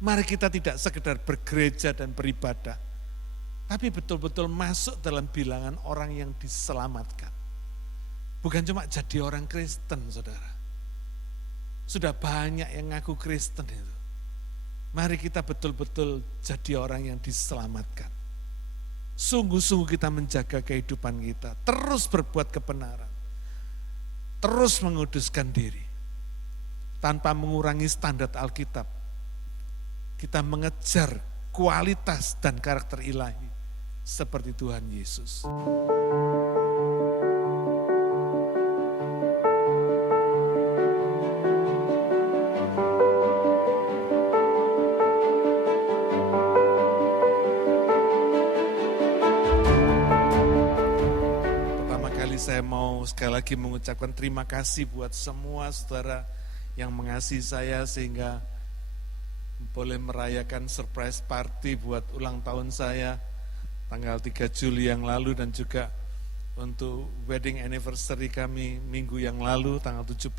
Mari kita tidak sekedar bergereja dan beribadah, tapi betul-betul masuk dalam bilangan orang yang diselamatkan. Bukan cuma jadi orang Kristen, saudara. Sudah banyak yang ngaku Kristen itu. Mari kita betul-betul jadi orang yang diselamatkan. Sungguh-sungguh kita menjaga kehidupan kita, terus berbuat kebenaran, terus menguduskan diri, tanpa mengurangi standar Alkitab. Kita mengejar kualitas dan karakter ilahi seperti Tuhan Yesus. Pertama kali saya mau sekali lagi mengucapkan terima kasih buat semua saudara yang mengasihi saya sehingga boleh merayakan surprise party buat ulang tahun saya tanggal 3 Juli yang lalu dan juga untuk wedding anniversary kami minggu yang lalu tanggal 17.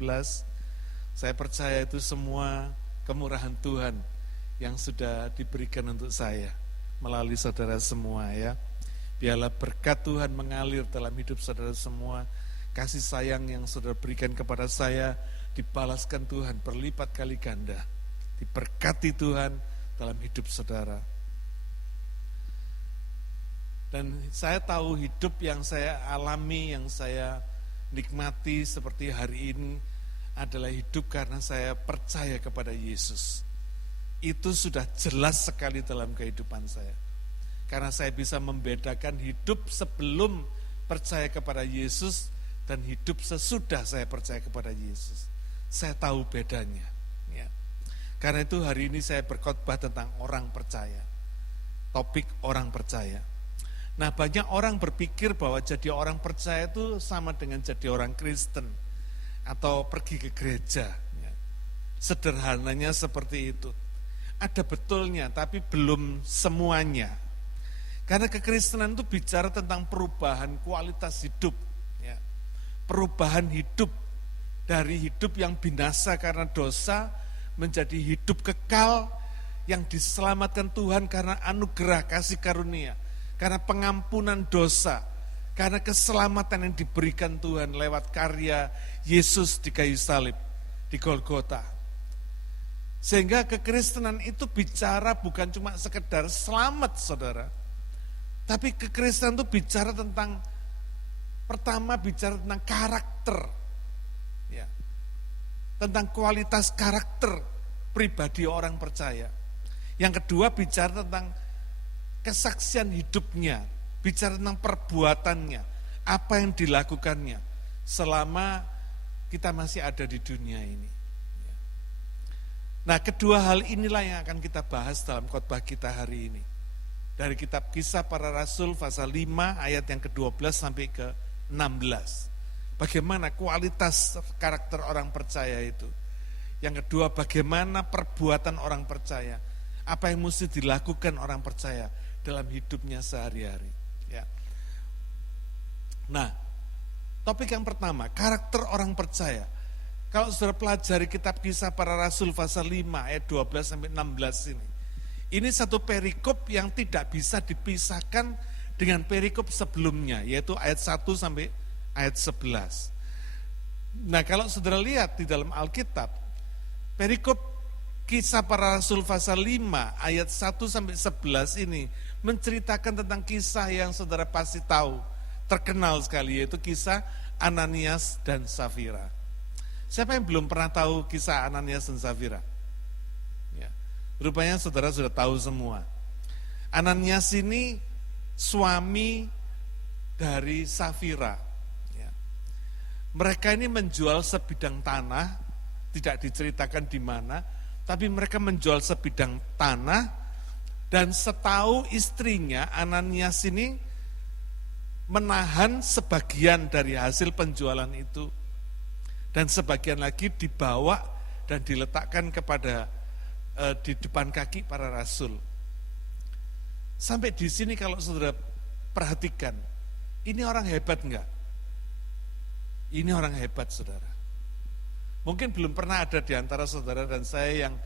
Saya percaya itu semua kemurahan Tuhan yang sudah diberikan untuk saya melalui saudara semua ya. Biarlah berkat Tuhan mengalir dalam hidup saudara semua. Kasih sayang yang saudara berikan kepada saya dibalaskan Tuhan berlipat kali ganda. Diberkati Tuhan dalam hidup saudara. Dan saya tahu hidup yang saya alami, yang saya nikmati seperti hari ini adalah hidup karena saya percaya kepada Yesus. Itu sudah jelas sekali dalam kehidupan saya. Karena saya bisa membedakan hidup sebelum percaya kepada Yesus dan hidup sesudah saya percaya kepada Yesus. Saya tahu bedanya. Ya. Karena itu hari ini saya berkhotbah tentang orang percaya. Topik orang percaya. Nah, banyak orang berpikir bahwa jadi orang percaya itu sama dengan jadi orang Kristen atau pergi ke gereja. Ya. Sederhananya seperti itu. Ada betulnya, tapi belum semuanya. Karena kekristenan itu bicara tentang perubahan kualitas hidup. Ya. Perubahan hidup dari hidup yang binasa karena dosa menjadi hidup kekal yang diselamatkan Tuhan karena anugerah kasih karunia, karena pengampunan dosa, karena keselamatan yang diberikan Tuhan lewat karya Yesus di kayu salib, di Golgota. Sehingga kekristenan itu bicara bukan cuma sekedar selamat saudara, tapi kekristenan itu bicara tentang, pertama bicara tentang karakter, ya, tentang kualitas karakter pribadi orang percaya. Yang kedua bicara tentang kesaksian hidupnya, bicara tentang perbuatannya, apa yang dilakukannya selama kita masih ada di dunia ini. Nah, kedua hal inilah yang akan kita bahas dalam khotbah kita hari ini. Dari kitab Kisah Para Rasul pasal 5 ayat yang ke-12 sampai ke-16. Bagaimana kualitas karakter orang percaya itu. Yang kedua, bagaimana perbuatan orang percaya. Apa yang mesti dilakukan orang percaya dalam hidupnya sehari-hari. Ya. Nah, topik yang pertama, karakter orang percaya. Kalau saudara pelajari kitab Kisah Para Rasul pasal 5 ayat 12 sampai 16 ini. Ini satu perikop yang tidak bisa dipisahkan dengan perikop sebelumnya, yaitu ayat 1 sampai ayat 11. Nah, kalau saudara lihat di dalam Alkitab, perikop Kisah Para Rasul pasal 5 ayat 1 sampai 11 ini menceritakan tentang kisah yang saudara pasti tahu, terkenal sekali, yaitu kisah Ananias dan Safira. Siapa yang belum pernah tahu kisah Ananias dan Safira? Ya, rupanya saudara sudah tahu semua. Ananias ini suami dari Safira. Ya. Mereka ini menjual sebidang tanah, tidak diceritakan di mana, tapi mereka menjual sebidang tanah, dan setahu istrinya Ananias ini menahan sebagian dari hasil penjualan itu, dan sebagian lagi dibawa dan diletakkan kepada di depan kaki para rasul. Sampai di sini kalau saudara perhatikan, ini orang hebat enggak? Ini orang hebat saudara. Mungkin belum pernah ada di antara saudara dan saya yang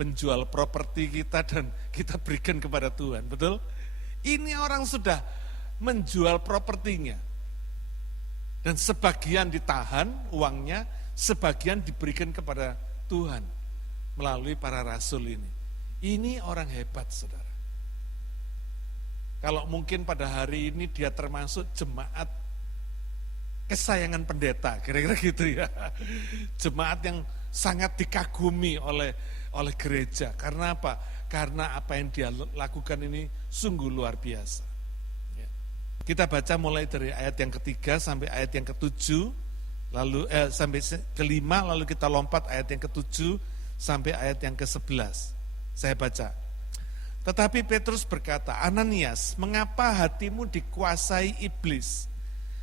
penjual properti kita dan kita berikan kepada Tuhan, betul? Ini orang sudah menjual propertinya. Dan sebagian ditahan uangnya, sebagian diberikan kepada Tuhan melalui para rasul ini. Ini orang hebat, saudara. Kalau mungkin pada hari ini dia termasuk jemaat kesayangan pendeta, kira-kira gitu ya. Jemaat yang sangat dikagumi oleh gereja. Karena apa? Karena apa yang dia lakukan ini sungguh luar biasa. Kita baca mulai dari ayat yang ketiga sampai ayat yang ketujuh, lalu sampai kelima, lalu kita lompat ayat yang ketujuh sampai ayat yang ke-11. Saya baca. Tetapi Petrus berkata, Ananias, mengapa hatimu dikuasai iblis,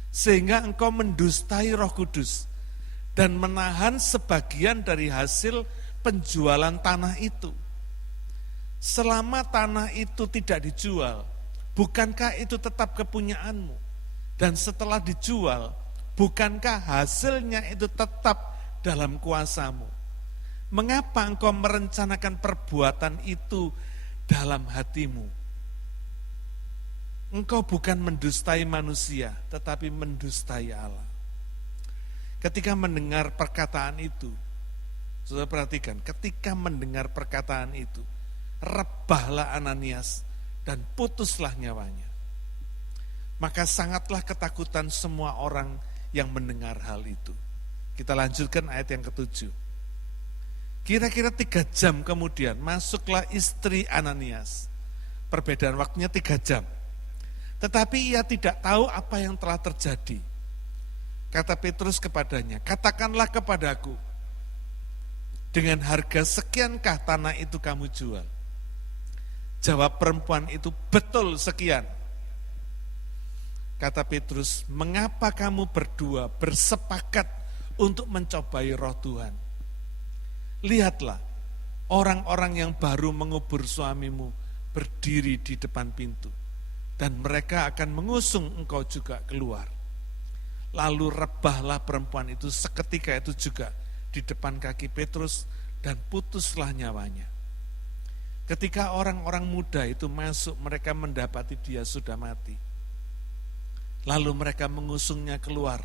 sehingga engkau mendustai Roh Kudus, dan menahan sebagian dari hasil penjualan tanah itu? Selama tanah itu tidak dijual, bukankah itu tetap kepunyaanmu? Dan setelah dijual, bukankah hasilnya itu tetap dalam kuasamu? Mengapa engkau merencanakan perbuatan itu dalam hatimu? Engkau bukan mendustai manusia, tetapi mendustai Allah. Ketika mendengar perkataan itu, saudara perhatikan, ketika mendengar perkataan itu, rebahlah Ananias dan putuslah nyawanya. Maka sangatlah ketakutan semua orang yang mendengar hal itu. Kita lanjutkan ayat yang ke-7. Kira-kira 3 jam kemudian masuklah istri Ananias. Perbedaan waktunya 3 jam. Tetapi ia tidak tahu apa yang telah terjadi. Kata Petrus kepadanya, katakanlah kepadaku, dengan harga sekiankah tanah itu kamu jual? Jawab perempuan itu, betul sekian. Kata Petrus, mengapa kamu berdua bersepakat untuk mencobai roh Tuhan? Lihatlah, orang-orang yang baru mengubur suamimu berdiri di depan pintu, dan mereka akan mengusung engkau juga keluar. Lalu rebahlah perempuan itu seketika itu juga di depan kaki Petrus, dan putuslah nyawanya. Ketika orang-orang muda itu masuk, mereka mendapati dia sudah mati. Lalu mereka mengusungnya keluar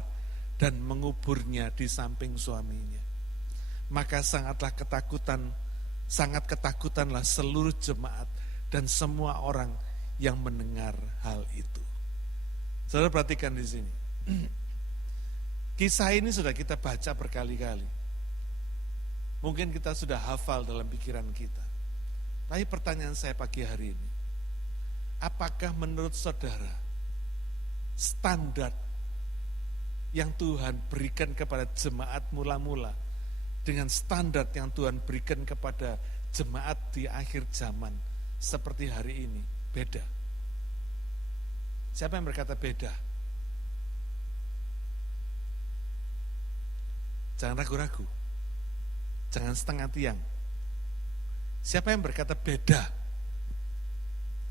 dan menguburnya di samping suaminya. Maka sangat ketakutanlah seluruh jemaat dan semua orang yang mendengar hal itu. Saudara perhatikan di sini. Kisah ini sudah kita baca berkali-kali. Mungkin kita sudah hafal dalam pikiran kita. Tapi pertanyaan saya pagi hari ini, apakah menurut saudara standar yang Tuhan berikan kepada jemaat mula-mula dengan standar yang Tuhan berikan kepada jemaat di akhir zaman seperti hari ini beda? Siapa yang berkata beda? Jangan ragu-ragu, jangan setengah tiang. Siapa yang berkata beda?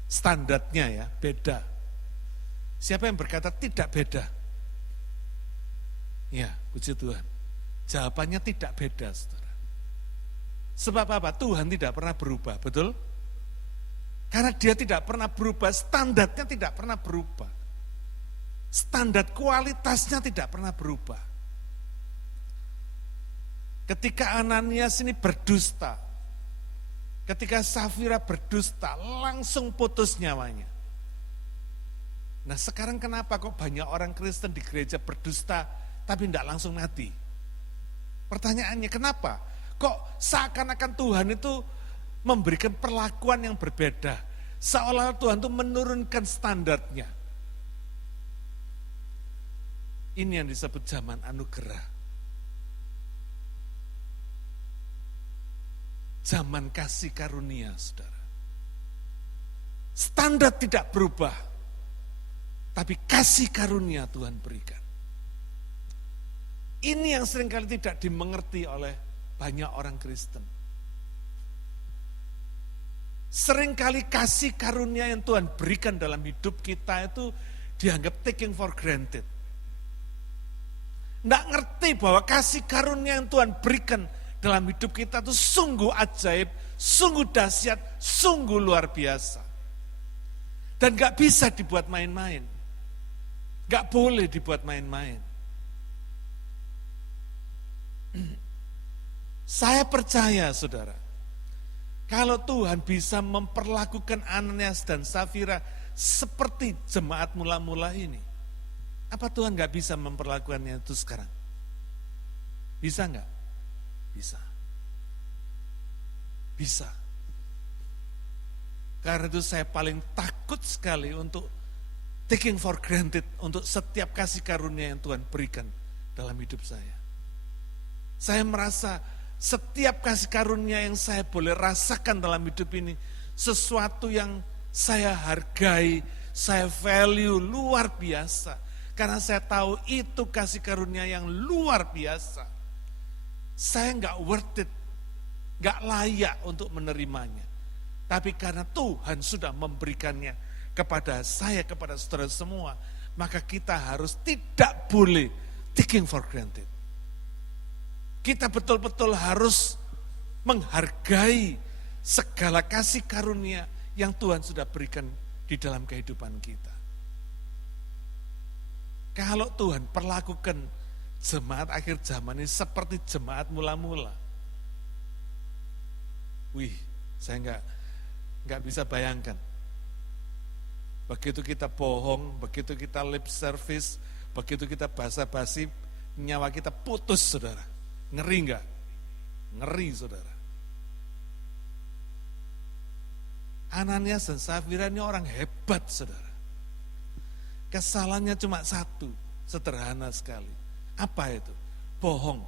Standarnya ya, beda. Siapa yang berkata tidak beda? Ya, puji Tuhan. Jawabannya tidak beda, saudara. Sebab apa? Tuhan tidak pernah berubah, betul? Karena dia tidak pernah berubah, standarnya tidak pernah berubah. Standar kualitasnya tidak pernah berubah. Ketika Ananias ini berdusta, ketika Safira berdusta, langsung putus nyawanya. Nah sekarang kenapa kok banyak orang Kristen di gereja berdusta, tapi tidak langsung mati? Pertanyaannya kenapa? Kok seakan-akan Tuhan itu memberikan perlakuan yang berbeda, seolah-olah Tuhan itu menurunkan standarnya. Ini yang disebut zaman anugerah. Zaman kasih karunia, saudara. Standar tidak berubah, tapi kasih karunia Tuhan berikan. Ini yang seringkali tidak dimengerti oleh banyak orang Kristen. Seringkali kasih karunia yang Tuhan berikan dalam hidup kita itu dianggap taking for granted. Nggak ngerti bahwa kasih karunia yang Tuhan berikan dalam hidup kita itu sungguh ajaib, sungguh dahsyat, sungguh luar biasa. Dan gak bisa dibuat main-main. Gak boleh dibuat main-main. Saya percaya, saudara, kalau Tuhan bisa memperlakukan Ananias dan Safira seperti jemaat mula-mula ini, apa Tuhan gak bisa memperlakukannya itu sekarang? Bisa gak? Bisa. Bisa. Karena itu saya paling takut sekali untuk taking for granted untuk setiap kasih karunia yang Tuhan berikan dalam hidup saya. Saya merasa setiap kasih karunia yang saya boleh rasakan dalam hidup ini, sesuatu yang saya hargai, saya value luar biasa. Karena saya tahu itu kasih karunia yang luar biasa. Saya nggak worth it, nggak layak untuk menerimanya. Tapi karena Tuhan sudah memberikannya kepada saya, kepada saudara semua, maka kita harus tidak boleh taking for granted. Kita betul-betul harus menghargai segala kasih karunia yang Tuhan sudah berikan di dalam kehidupan kita. Kalau Tuhan perlakukan jemaat akhir zaman ini seperti jemaat mula-mula, saya nggak bisa bayangkan. Begitu kita bohong, begitu kita lip service, begitu kita basa-basi, nyawa kita putus, saudara. Ngeri nggak? Ngeri, saudara. Ananias dan Safira ini orang hebat, saudara. Kesalahannya cuma satu, sederhana sekali. Apa itu? Bohong.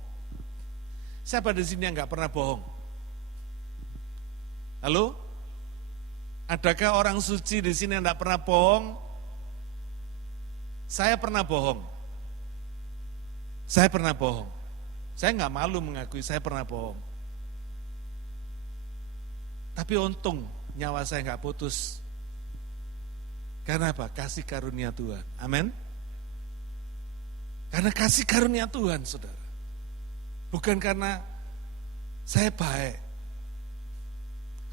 Siapa di sini yang nggak pernah bohong? Halo? Adakah orang suci di sini yang nggak pernah bohong? Saya pernah bohong. Saya pernah bohong. Saya nggak malu mengakui saya pernah bohong. Tapi untung nyawa saya nggak putus. Karena apa? Kasih karunia Tuhan. Amin. Karena kasih karunia Tuhan, saudara. Bukan karena saya baik.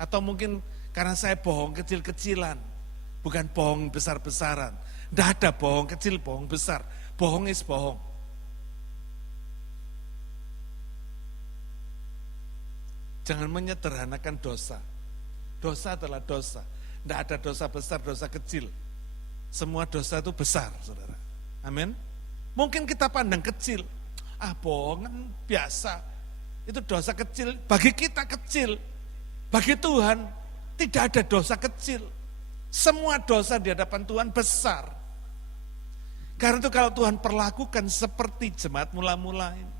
Atau mungkin karena saya bohong kecil-kecilan. Bukan bohong besar-besaran. Tidak ada bohong kecil, bohong besar. Bohong is bohong. Jangan menyederhanakan dosa. Dosa adalah dosa. Tidak ada dosa besar, dosa kecil. Semua dosa itu besar, saudara. Amin. Mungkin kita pandang kecil. Bohongan biasa. Itu dosa kecil. Bagi kita kecil. Bagi Tuhan tidak ada dosa kecil. Semua dosa di hadapan Tuhan besar. Karena itu kalau Tuhan perlakukan seperti jemaat mula-mula ini,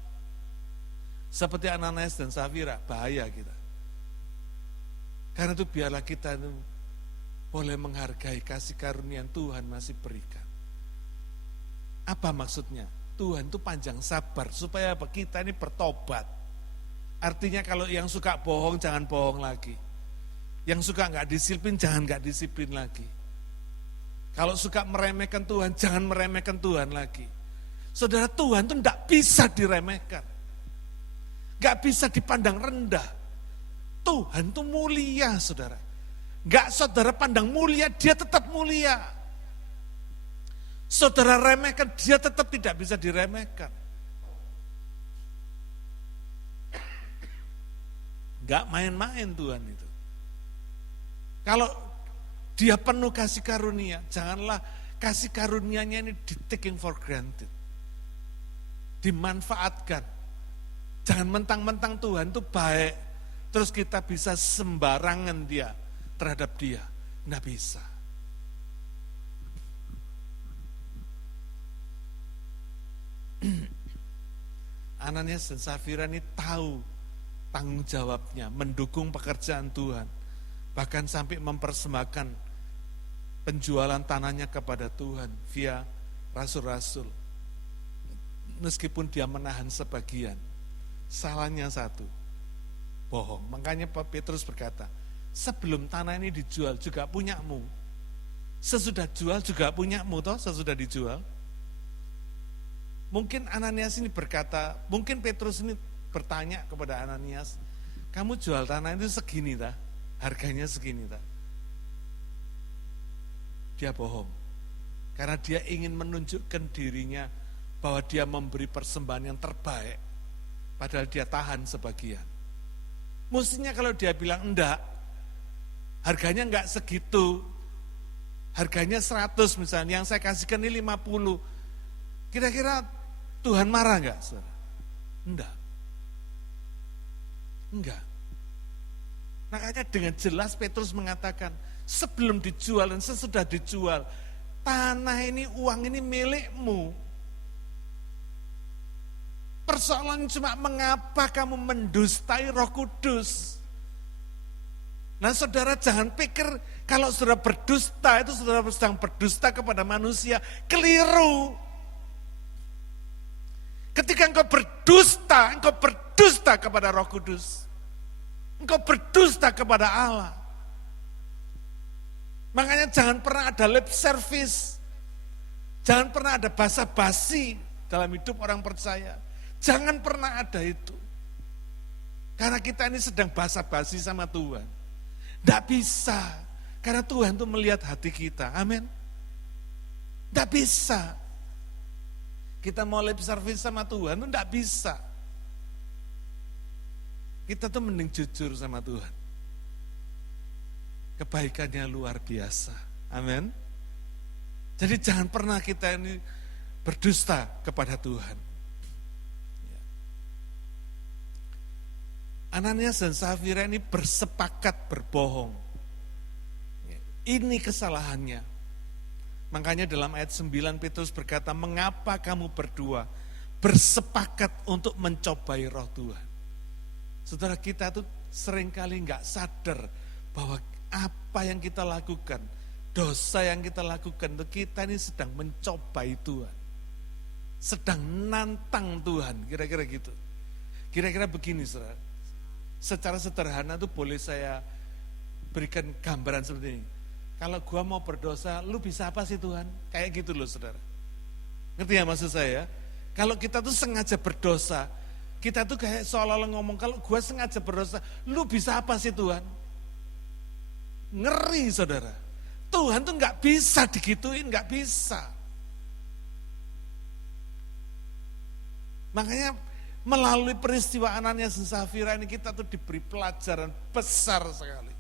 seperti Ananias dan Safira, bahaya kita. Karena itu biarlah kita itu boleh menghargai kasih karunia yang Tuhan masih berikan. Apa maksudnya? Tuhan itu panjang sabar supaya kita ini bertobat. Artinya kalau yang suka bohong jangan bohong lagi. Yang suka nggak disiplin jangan nggak disiplin lagi. Kalau suka meremehkan Tuhan jangan meremehkan Tuhan lagi. Saudara, Tuhan itu tidak bisa diremehkan. Gak bisa dipandang rendah. Tuhan itu mulia, saudara. Gak saudara pandang mulia, dia tetap mulia. Saudara remehkan, dia tetap tidak bisa diremehkan. Gak main-main Tuhan itu. Kalau dia penuh kasih karunia, janganlah kasih karunianya ini di taking for granted. Dimanfaatkan. Jangan mentang-mentang Tuhan itu baik, terus kita bisa sembarangan dia terhadap dia. Nggak bisa. Ananias dan Safira ini tahu tanggung jawabnya, mendukung pekerjaan Tuhan. Bahkan sampai mempersembahkan penjualan tanahnya kepada Tuhan via rasul-rasul. Meskipun dia menahan sebagian. Salahnya satu, bohong. Makanya Petrus berkata, sebelum tanah ini dijual juga punyamu. Sesudah jual juga punyamu toh, sesudah dijual. Mungkin Ananias ini berkata, mungkin Petrus ini bertanya kepada Ananias, kamu jual tanah itu segini ta, harganya segini ta. Dia bohong, karena dia ingin menunjukkan dirinya bahwa dia memberi persembahan yang terbaik, padahal dia tahan sebagian. Mestinya kalau dia bilang enggak, harganya enggak segitu, harganya 100 misalnya, yang saya kasihkan ini 50, kira-kira Tuhan marah enggak? Enggak. Enggak. Makanya dengan jelas Petrus mengatakan, sebelum dijual dan sesudah dijual, tanah ini, uang ini milikmu. Persoalan cuma mengapa kamu mendustai Roh Kudus. Nah saudara jangan pikir kalau saudara berdusta itu saudara sedang berdusta kepada manusia, keliru. Ketika engkau berdusta kepada Roh Kudus. Engkau berdusta kepada Allah. Makanya jangan pernah ada lip service. Jangan pernah ada basa-basi dalam hidup orang percaya. Jangan pernah ada itu. Karena kita ini sedang basa-basi sama Tuhan. Tidak bisa. Karena Tuhan itu melihat hati kita. Amin. Tidak bisa. Kita mau lip service sama Tuhan itu tidak bisa. Kita tuh mending jujur sama Tuhan. Kebaikannya luar biasa. Amin. Jadi jangan pernah kita ini berdusta kepada Tuhan. Ananias dan Safira ini bersepakat berbohong. Ini kesalahannya. Makanya dalam ayat 9 Petrus berkata, mengapa kamu berdua bersepakat untuk mencobai roh Tuhan. Saudara, kita tuh seringkali nggak sadar bahwa apa yang kita lakukan, dosa yang kita lakukan, kita ini sedang mencobai Tuhan. Sedang nantang Tuhan, kira-kira gitu. Kira-kira begini saudara. Secara sederhana tuh boleh saya berikan gambaran seperti ini. Kalau gua mau berdosa, lu bisa apa sih Tuhan? Kayak gitu loh saudara. Ngerti ya maksud saya? Kalau kita tuh sengaja berdosa, kita tuh kayak seolah-olah ngomong, kalau gua sengaja berdosa, lu bisa apa sih Tuhan? Ngeri saudara. Tuhan tuh gak bisa digituin, gak bisa. Makanya melalui peristiwa Ananias dan Safira ini kita tuh diberi pelajaran besar sekali.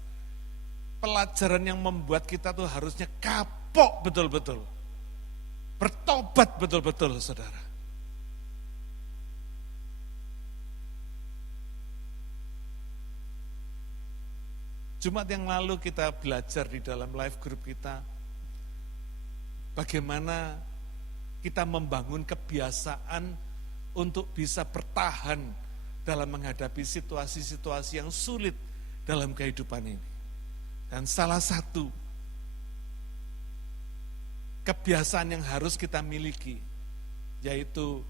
Pelajaran yang membuat kita tuh harusnya kapok betul-betul. Bertobat betul-betul saudara. Jumat yang lalu kita belajar di dalam live group kita, bagaimana kita membangun kebiasaan untuk bisa bertahan dalam menghadapi situasi-situasi yang sulit dalam kehidupan ini. Dan salah satu kebiasaan yang harus kita miliki, yaitu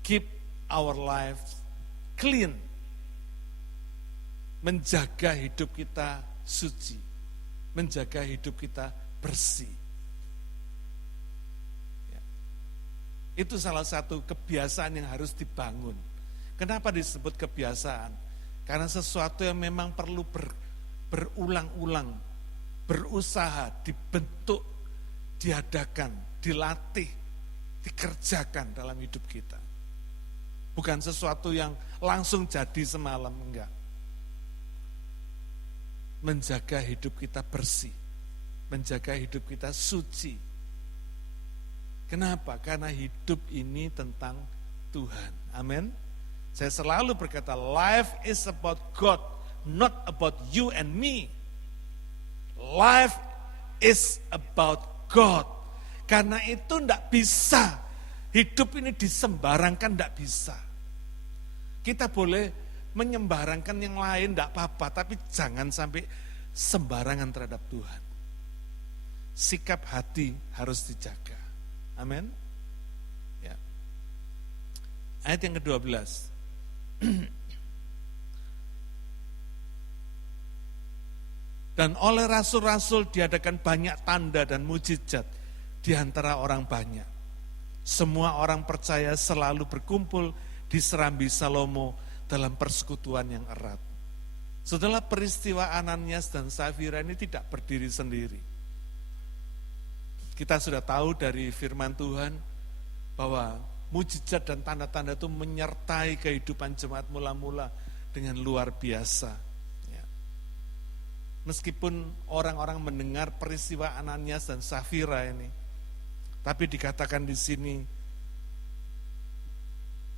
keep our lives clean. Menjaga hidup kita suci, menjaga hidup kita bersih. Ya. Itu salah satu kebiasaan yang harus dibangun. Kenapa disebut kebiasaan? Karena sesuatu yang memang perlu berulang-ulang, berusaha, dibentuk, diadakan, dilatih, dikerjakan dalam hidup kita. Bukan sesuatu yang langsung jadi semalam, enggak. Menjaga hidup kita bersih, menjaga hidup kita suci. Kenapa? Karena hidup ini tentang Tuhan. Amin. Saya selalu berkata, life is about God, not about you and me. Life is about God. Karena itu tidak bisa, hidup ini disembarangkan, tidak bisa. Kita boleh menyembarangkan yang lain tidak apa-apa, tapi jangan sampai sembarangan terhadap Tuhan. Sikap hati harus dijaga. Amin. Ya. Ayat yang ke-12. Dan oleh rasul-rasul diadakan banyak tanda dan mujizat di antara orang banyak. Semua orang percaya selalu berkumpul di serambi Salomo dalam persekutuan yang erat. Setelah peristiwa Ananias dan Safira ini tidak berdiri sendiri. Kita sudah tahu dari firman Tuhan bahwa mujizat dan tanda-tanda itu menyertai kehidupan jemaat mula-mula dengan luar biasa. Ya. Meskipun orang-orang mendengar peristiwa Ananias dan Safira ini, tapi dikatakan di sini,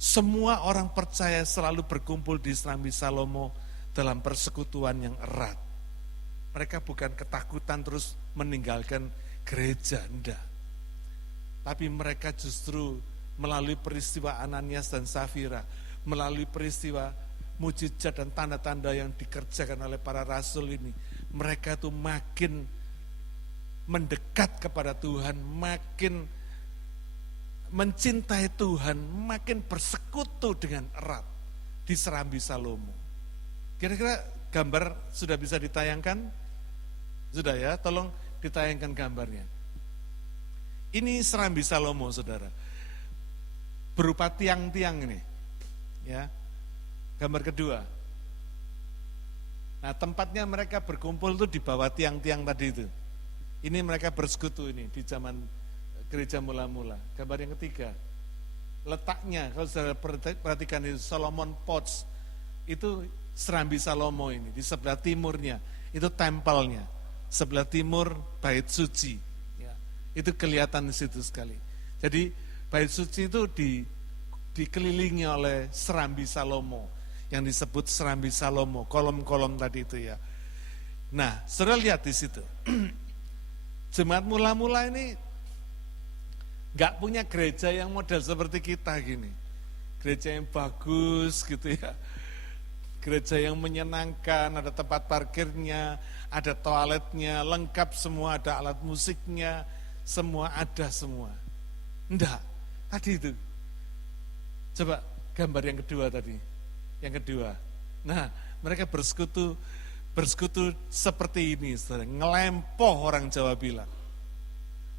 semua orang percaya selalu berkumpul di Serambi Salomo dalam persekutuan yang erat. Mereka bukan ketakutan terus meninggalkan gereja, enggak. Tapi mereka justru melalui peristiwa Ananias dan Safira, melalui peristiwa mujizat dan tanda-tanda yang dikerjakan oleh para rasul ini, mereka tuh makin mendekat kepada Tuhan, makin mencintai Tuhan, makin bersekutu dengan erat di Serambi Salomo. Kira-kira gambar sudah bisa ditayangkan? Sudah ya, tolong ditayangkan gambarnya. Ini Serambi Salomo, saudara. Berupa tiang-tiang ini. Ya. Gambar kedua. Nah, tempatnya mereka berkumpul itu di bawah tiang-tiang tadi itu. Ini mereka bersekutu ini di zaman gereja mula-mula. Gambar yang ketiga. Letaknya, kalau saudara perhatikan itu Solomon Porch, itu Serambi Salomo ini, di sebelah timurnya, itu tempelnya. Sebelah timur bait suci, ya, itu kelihatan di situ sekali. Jadi bait suci itu dikelilingi oleh Serambi Salomo, yang disebut Serambi Salomo, kolom-kolom tadi itu ya. Nah, saudara lihat di situ, jemaat mula-mula ini nggak punya gereja yang model seperti kita gini, gereja yang bagus gitu ya. Gereja yang menyenangkan, ada tempat parkirnya, ada toiletnya, lengkap semua, ada alat musiknya, semua ada semua. Enggak, tadi itu. Coba gambar yang kedua tadi, yang kedua. Nah, mereka bersekutu seperti ini, saudara. Ngelempoh orang Jawa bilang.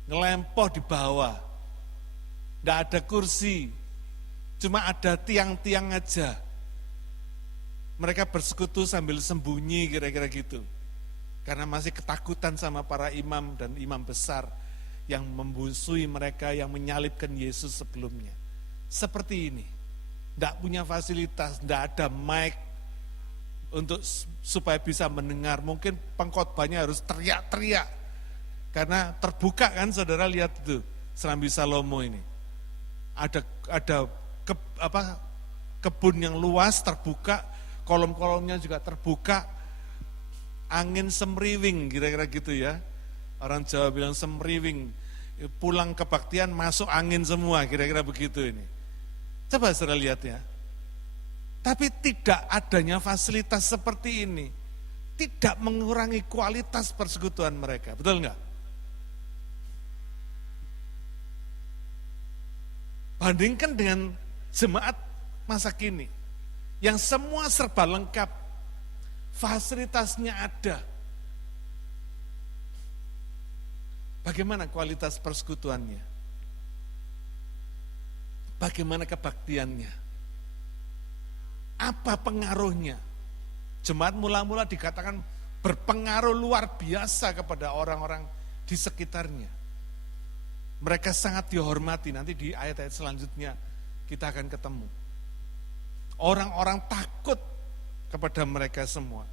Ngelempoh di bawah. Enggak ada kursi, cuma ada tiang-tiang aja. Mereka bersekutu sambil sembunyi kira-kira gitu. Karena masih ketakutan sama para imam dan imam besar yang membusui mereka, yang menyalibkan Yesus sebelumnya. Seperti ini. Tidak punya fasilitas, tidak ada mic untuk supaya bisa mendengar. Mungkin pengkhotbahnya harus teriak-teriak. Karena terbuka kan, saudara lihat itu Serambi Salomo ini. Ada kebun yang luas terbuka, kolom-kolomnya juga terbuka, angin semriwing, kira-kira gitu ya. Orang Jawa bilang semriwing, pulang kebaktian masuk angin semua, kira-kira begitu ini. Coba saudara lihat ya. Tapi tidak adanya fasilitas seperti ini, tidak mengurangi kualitas persekutuan mereka, betul enggak? Bandingkan dengan jemaat masa kini, yang semua serba lengkap, fasilitasnya ada. Bagaimana kualitas persekutuannya? Bagaimana kebaktiannya? Apa pengaruhnya? Jemaat mula-mula dikatakan berpengaruh luar biasa kepada orang-orang di sekitarnya. Mereka sangat dihormati, nanti di ayat-ayat selanjutnya kita akan ketemu. Orang-orang takut kepada mereka semua.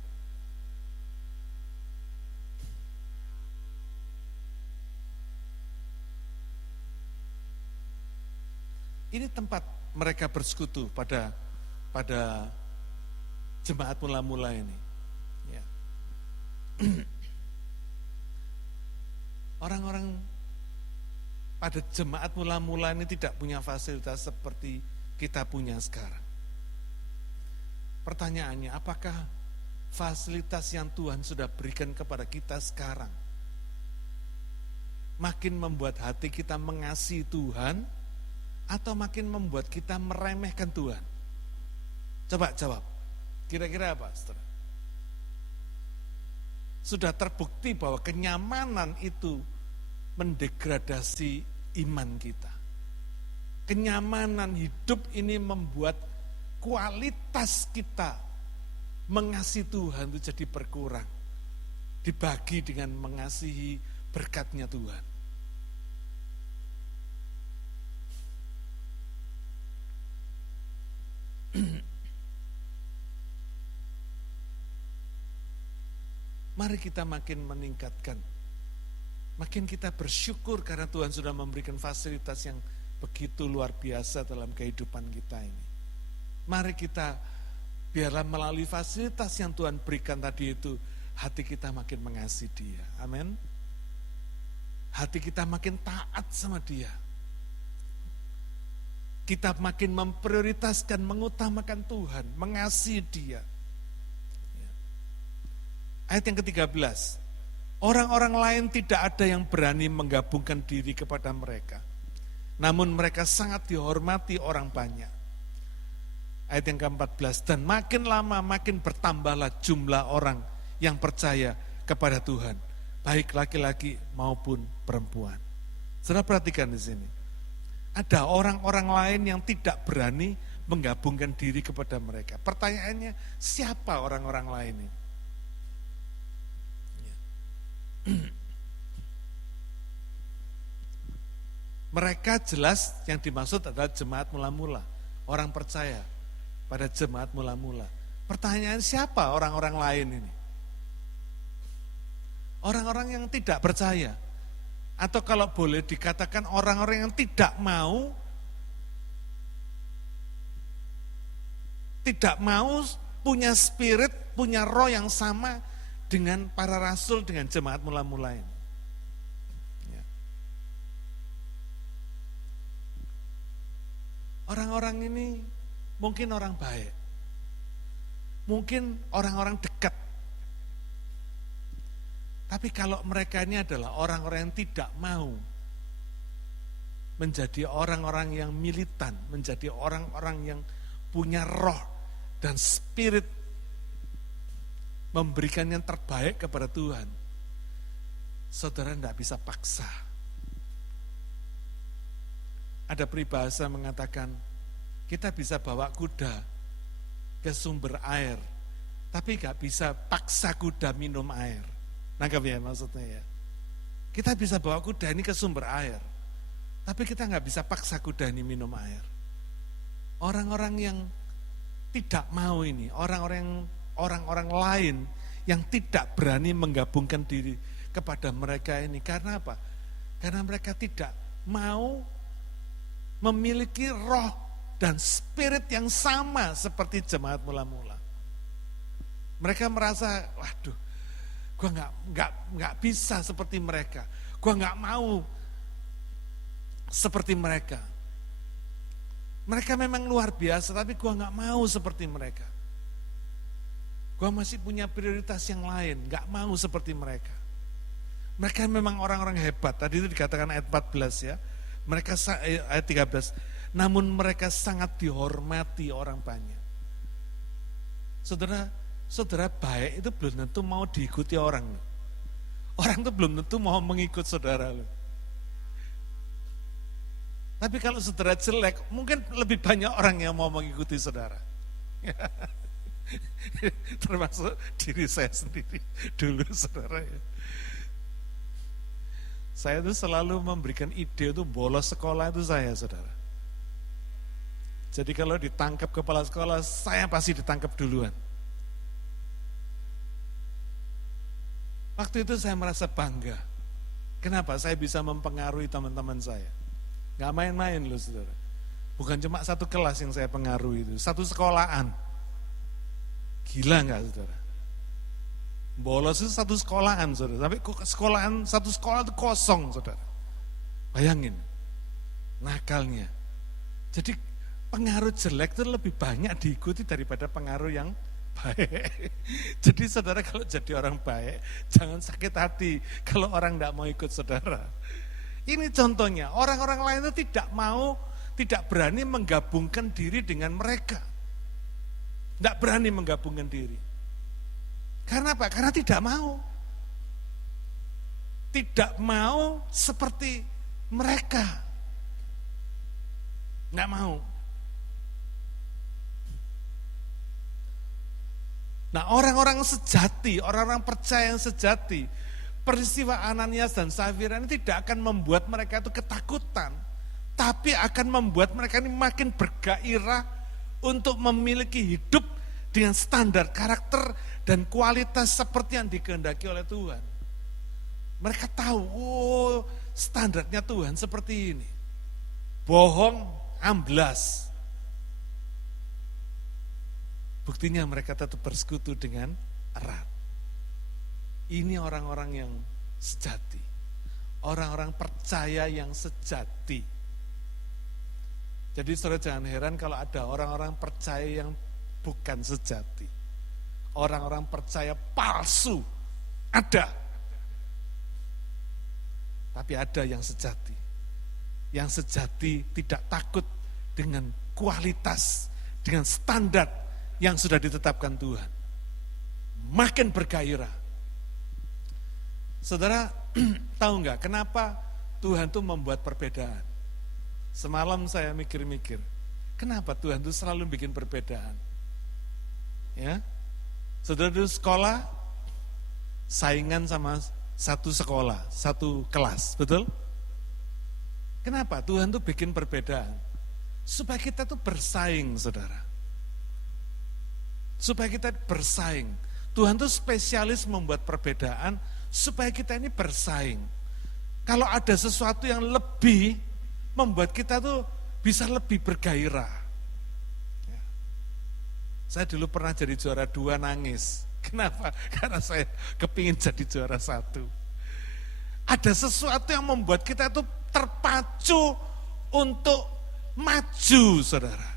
Ini tempat mereka bersekutu pada jemaat mula-mula ini. Ya. Orang-orang pada jemaat mula-mula ini tidak punya fasilitas seperti kita punya sekarang. Pertanyaannya, apakah fasilitas yang Tuhan sudah berikan kepada kita sekarang makin membuat hati kita mengasihi Tuhan atau makin membuat kita meremehkan Tuhan? Coba jawab, kira-kira apa, saudara? Sudah terbukti bahwa kenyamanan itu mendegradasi iman kita. Kenyamanan hidup ini membuat kualitas kita mengasihi Tuhan itu jadi berkurang, dibagi dengan mengasihi berkatnya Tuhan. Mari kita makin meningkatkan, makin kita bersyukur karena Tuhan sudah memberikan fasilitas yang begitu luar biasa dalam kehidupan kita ini. Mari kita, biarlah melalui fasilitas yang Tuhan berikan tadi itu, hati kita makin mengasihi Dia. Amin. Hati kita makin taat sama Dia. Kita makin memprioritaskan, mengutamakan Tuhan, mengasihi Dia. Ayat yang ke-13, orang-orang lain tidak ada yang berani menggabungkan diri kepada mereka. Namun mereka sangat dihormati orang banyak. Ayat yang ke-14, dan makin lama makin bertambahlah jumlah orang yang percaya kepada Tuhan, baik laki-laki maupun perempuan. Saudara perhatikan di sini. Ada orang-orang lain yang tidak berani menggabungkan diri kepada mereka. Pertanyaannya, siapa orang-orang lain ini? Mereka jelas yang dimaksud adalah jemaat mula-mula, orang percaya pada jemaat mula-mula. Pertanyaan, siapa orang-orang lain ini? Orang-orang yang tidak percaya, atau kalau boleh dikatakan orang-orang yang tidak mau punya spirit, punya roh yang sama dengan para rasul, dengan jemaat mula-mula ini. Ya. Orang-orang ini mungkin orang baik, mungkin orang-orang dekat. Tapi kalau mereka ini adalah orang-orang yang tidak mau menjadi orang-orang yang militan, menjadi orang-orang yang punya roh dan spirit memberikan yang terbaik kepada Tuhan, saudara tidak bisa paksa. Ada peribahasa mengatakan, kita bisa bawa kuda ke sumber air, tapi gak bisa paksa kuda minum air. Nangkap ya maksudnya ya? Kita bisa bawa kuda ini ke sumber air, tapi kita gak bisa paksa kuda ini minum air. Orang-orang yang tidak mau ini, orang-orang lain yang tidak berani menggabungkan diri kepada mereka ini. Karena apa? Karena mereka tidak mau memiliki roh dan spirit yang sama seperti jemaat mula-mula. Mereka merasa, waduh, gue nggak bisa seperti mereka, gue nggak mau seperti mereka. Mereka memang luar biasa, tapi gue nggak mau seperti mereka. Gue masih punya prioritas yang lain, gak mau seperti mereka. Mereka memang orang-orang hebat, tadi itu dikatakan ayat 14 ya. Mereka ayat 13, namun mereka sangat dihormati orang banyak. Saudara baik itu belum tentu mau diikuti orang. Orang itu belum tentu mau mengikut saudara. Tapi kalau saudara jelek, mungkin lebih banyak orang yang mau mengikuti saudara. Termasuk diri saya sendiri dulu, saudara ya. Saya itu selalu memberikan ide itu bolos sekolah itu saya, saudara. Jadi kalau ditangkap kepala sekolah, saya pasti ditangkap duluan. Waktu itu saya merasa bangga. Kenapa? Saya bisa mempengaruhi teman-teman saya. Gak main-main loh, saudara. Bukan cuma satu kelas yang saya pengaruhi itu, satu sekolahan. Gila enggak, saudara? Bolos itu satu sekolahan, saudara. Sampai satu sekolah itu kosong, saudara. Bayangin, nakalnya. Jadi pengaruh jelek itu lebih banyak diikuti daripada pengaruh yang baik. Jadi saudara kalau jadi orang baik, jangan sakit hati kalau orang enggak mau ikut saudara. Ini contohnya, orang-orang lain itu tidak berani menggabungkan diri dengan mereka. Tidak berani menggabungkan diri. Karena apa? Karena tidak mau. Tidak mau seperti mereka. Tidak mau. Nah, orang-orang sejati, orang-orang percaya yang sejati, peristiwa Ananias dan Safira ini tidak akan membuat mereka itu ketakutan, tapi akan membuat mereka ini makin bergairah untuk memiliki hidup dengan standar karakter dan kualitas seperti yang dikehendaki oleh Tuhan. Mereka tahu, oh standarnya Tuhan seperti ini. Bohong, amblas. Buktinya mereka tetap bersekutu dengan erat. Ini orang-orang yang sejati. Orang-orang percaya yang sejati. Jadi saudara jangan heran kalau ada orang-orang percaya yang bukan sejati. Orang-orang percaya palsu. Ada. Tapi ada yang sejati. Yang sejati tidak takut dengan kualitas, dengan standar yang sudah ditetapkan Tuhan. Makin bergairah. Saudara tahu enggak kenapa Tuhan itu membuat perbedaan? Semalam saya mikir-mikir, kenapa Tuhan itu selalu bikin perbedaan? Ya, saudara dulu sekolah, saingan sama satu sekolah, satu kelas, betul? Kenapa Tuhan itu bikin perbedaan? Supaya kita tuh bersaing, saudara. Supaya kita bersaing. Tuhan tuh spesialis membuat perbedaan supaya kita ini bersaing. Kalau ada sesuatu yang lebih, membuat kita tuh bisa lebih bergairah. Ya. Saya dulu pernah jadi juara 2 nangis. Kenapa? Karena saya kepingin jadi juara 1. Ada sesuatu yang membuat kita tuh terpacu untuk maju, saudara.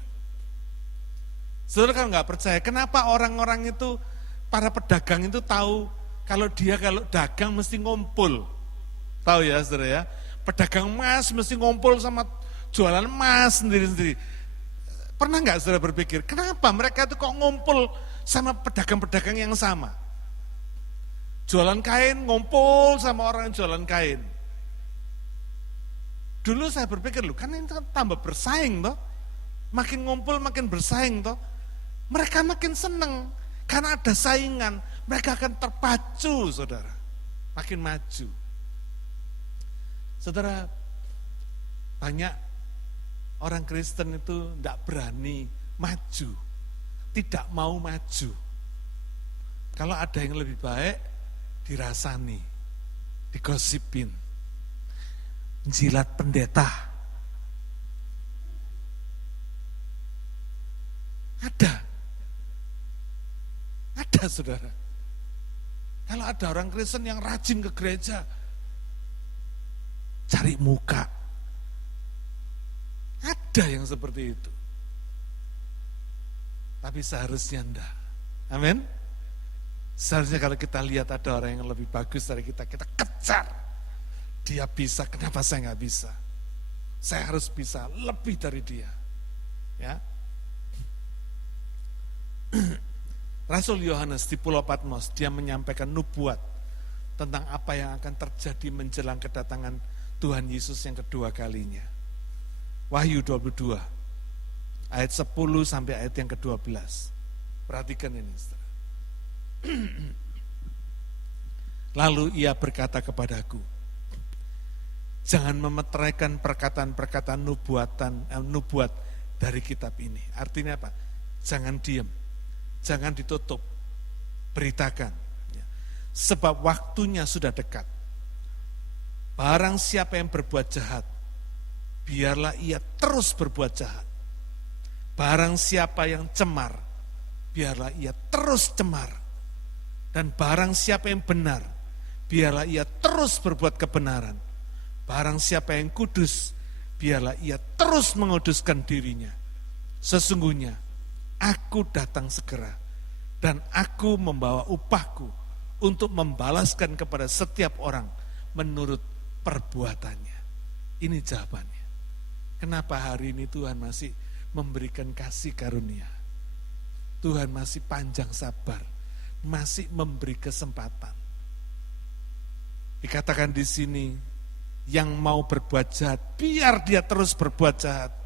Saudara kan nggak percaya, kenapa orang-orang itu, para pedagang itu tahu kalau dagang mesti ngumpul. Tahu ya saudara ya, pedagang emas mesti ngumpul sama jualan emas sendiri-sendiri. Pernah nggak saudara berpikir, kenapa mereka itu kok ngumpul sama pedagang-pedagang yang sama? Jualan kain ngumpul sama orang yang jualan kain. Dulu saya berpikir, kan ini tambah bersaing toh. Makin ngumpul makin bersaing toh. Mereka makin senang karena ada saingan, mereka akan terpacu, saudara, makin maju. Saudara, banyak orang Kristen itu tidak berani maju, tidak mau maju. Kalau ada yang lebih baik, dirasani, digosipin, jilat pendeta. Ada saudara. Kalau ada orang Kristen yang rajin ke gereja, cari muka. Ada yang seperti itu. Tapi seharusnya enggak. Amin. Seharusnya kalau kita lihat ada orang yang lebih bagus dari kita, kita kejar. Dia bisa, kenapa saya nggak bisa? Saya harus bisa lebih dari dia. Ya. Rasul Yohanes di Pulau Patmos, dia menyampaikan nubuat tentang apa yang akan terjadi menjelang kedatangan Tuhan Yesus yang kedua kalinya. Wahyu 22, ayat 10 sampai ayat yang ke-12. Perhatikan ini, saudara. Lalu ia berkata kepadaku, jangan memeteraikan perkataan-perkataan nubuat dari kitab ini. Artinya apa? Jangan diam. Jangan ditutup, beritakan. Sebab waktunya sudah dekat. Barang siapa yang berbuat jahat, biarlah ia terus berbuat jahat. Barang siapa yang cemar, biarlah ia terus cemar. Dan barang siapa yang benar, biarlah ia terus berbuat kebenaran. Barang siapa yang kudus, biarlah ia terus menguduskan dirinya. Sesungguhnya, aku datang segera, dan aku membawa upahku untuk membalaskan kepada setiap orang menurut perbuatannya. Ini jawabannya. Kenapa hari ini Tuhan masih memberikan kasih karunia? Tuhan masih panjang sabar, masih memberi kesempatan. Dikatakan di sini, yang mau berbuat jahat, biar dia terus berbuat jahat.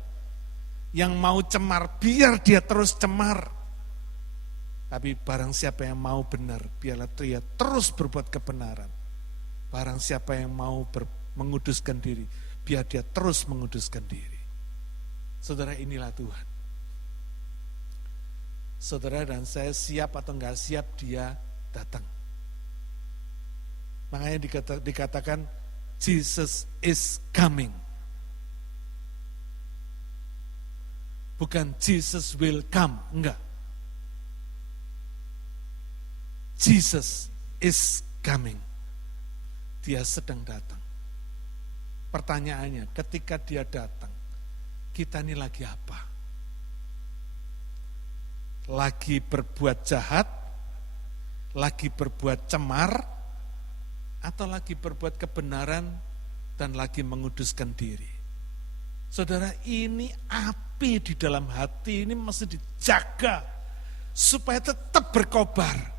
Yang mau cemar, biar dia terus cemar. Tapi barang siapa yang mau benar, biarlah dia terus berbuat kebenaran. Barang siapa yang mau menguduskan diri, biar dia terus menguduskan diri. Saudara, inilah Tuhan. Saudara dan saya siap atau enggak siap, dia datang. Makanya dikatakan Jesus is coming. Bukan Jesus will come, enggak. Jesus is coming. Dia sedang datang. Pertanyaannya, ketika dia datang, kita ini lagi apa? Lagi berbuat jahat? Lagi berbuat cemar? Atau lagi berbuat kebenaran dan lagi menguduskan diri? Saudara, ini api di dalam hati ini mesti dijaga supaya tetap berkobar.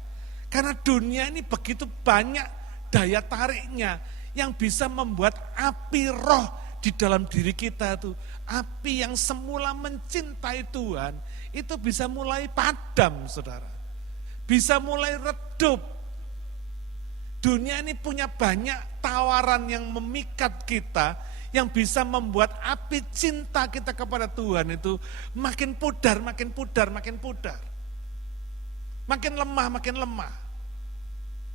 Karena dunia ini begitu banyak daya tariknya yang bisa membuat api roh di dalam diri kita itu, api yang semula mencintai Tuhan, itu bisa mulai padam, saudara. Bisa mulai redup. Dunia ini punya banyak tawaran yang memikat kita, yang bisa membuat api cinta kita kepada Tuhan itu makin pudar, makin pudar, makin pudar. Makin lemah, makin lemah.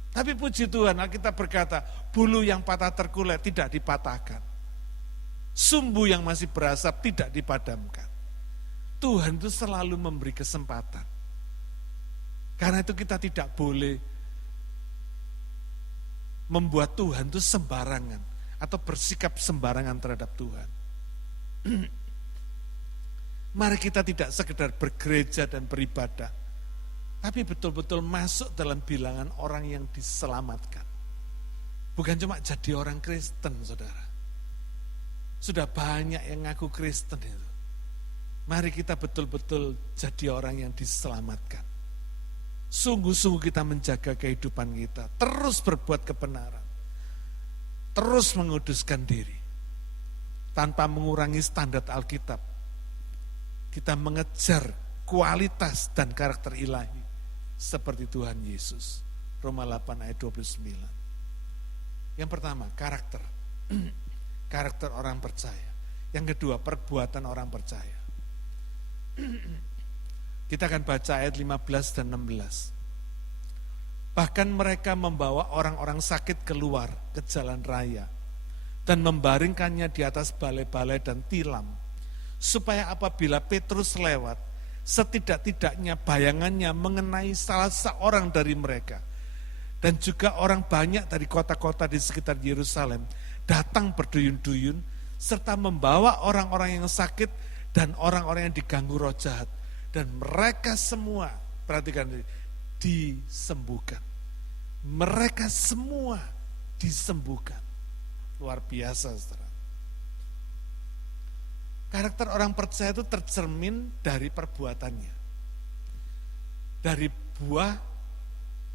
Tapi puji Tuhan, Alkitab berkata, bulu yang patah terkulai tidak dipatahkan. Sumbu yang masih berasap tidak dipadamkan. Tuhan itu selalu memberi kesempatan. Karena itu kita tidak boleh membuat Tuhan itu sembarangan atau bersikap sembarangan terhadap Tuhan. Mari kita tidak sekedar bergereja dan beribadah, tapi betul-betul masuk dalam bilangan orang yang diselamatkan. Bukan cuma jadi orang Kristen, saudara. Sudah banyak yang ngaku Kristen itu. Mari kita betul-betul jadi orang yang diselamatkan. Sungguh-sungguh kita menjaga kehidupan kita, terus berbuat kebenaran, terus menguduskan diri, tanpa mengurangi standar Alkitab. Kita mengejar kualitas dan karakter ilahi seperti Tuhan Yesus. Roma 8 ayat 29. Yang pertama, karakter. Karakter orang percaya. Yang kedua, perbuatan orang percaya. Kita akan baca ayat 15 dan 16. Bahkan mereka membawa orang-orang sakit keluar ke jalan raya dan membaringkannya di atas balai-balai dan tilam, supaya apabila Petrus lewat, setidak-tidaknya bayangannya mengenai salah seorang dari mereka. Dan juga orang banyak dari kota-kota di sekitar Yerusalem datang berduyun-duyun, serta membawa orang-orang yang sakit dan orang-orang yang diganggu roh jahat. Dan mereka semua, perhatikan, disembuhkan. Mereka semua disembuhkan. Luar biasa, saudara. Karakter orang percaya itu tercermin dari perbuatannya. Dari buah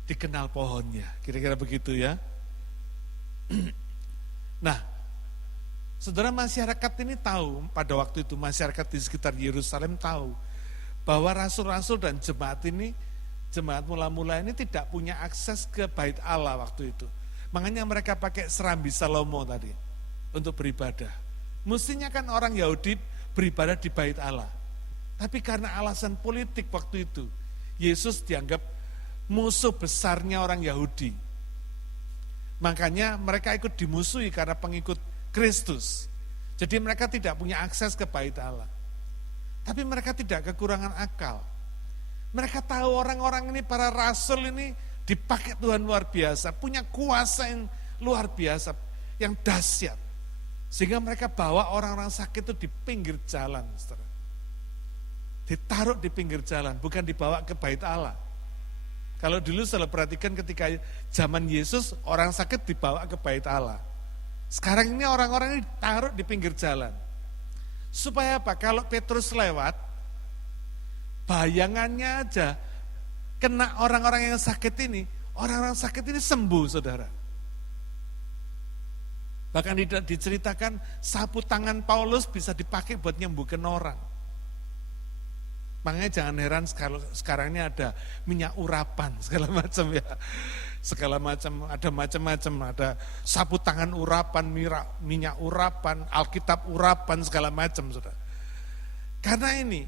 dikenal pohonnya. Kira-kira begitu ya. Nah, saudara, masyarakat ini tahu, pada waktu itu masyarakat di sekitar Yerusalem tahu bahwa rasul-rasul dan jemaat ini, jemaat mula-mula ini tidak punya akses ke bait Allah waktu itu. Makanya mereka pakai serambi Salomo tadi untuk beribadah. Mestinya kan orang Yahudi beribadah di bait Allah. Tapi karena alasan politik waktu itu, Yesus dianggap musuh besarnya orang Yahudi. Makanya mereka ikut dimusuhi karena pengikut Kristus. Jadi mereka tidak punya akses ke bait Allah. Tapi mereka tidak kekurangan akal. Mereka tahu orang-orang ini, para rasul ini dipakai Tuhan luar biasa, punya kuasa yang luar biasa, yang dahsyat. Sehingga mereka bawa orang-orang sakit itu di pinggir jalan. Saudara. Ditaruh di pinggir jalan, bukan dibawa ke bait Allah. Kalau dulu saya perhatikan ketika zaman Yesus, orang sakit dibawa ke bait Allah. Sekarang ini orang-orang ini ditaruh di pinggir jalan. Supaya apa? Kalau Petrus lewat, bayangannya aja kena orang-orang yang sakit ini, orang-orang sakit ini sembuh, saudara. Bahkan diceritakan sapu tangan Paulus bisa dipakai buat nyembuhkan orang. Makanya jangan heran sekarang ini ada minyak urapan segala macam ya. Segala macam, ada macam-macam, ada sapu tangan urapan, minyak urapan, Alkitab urapan, segala macam, saudara. Karena ini,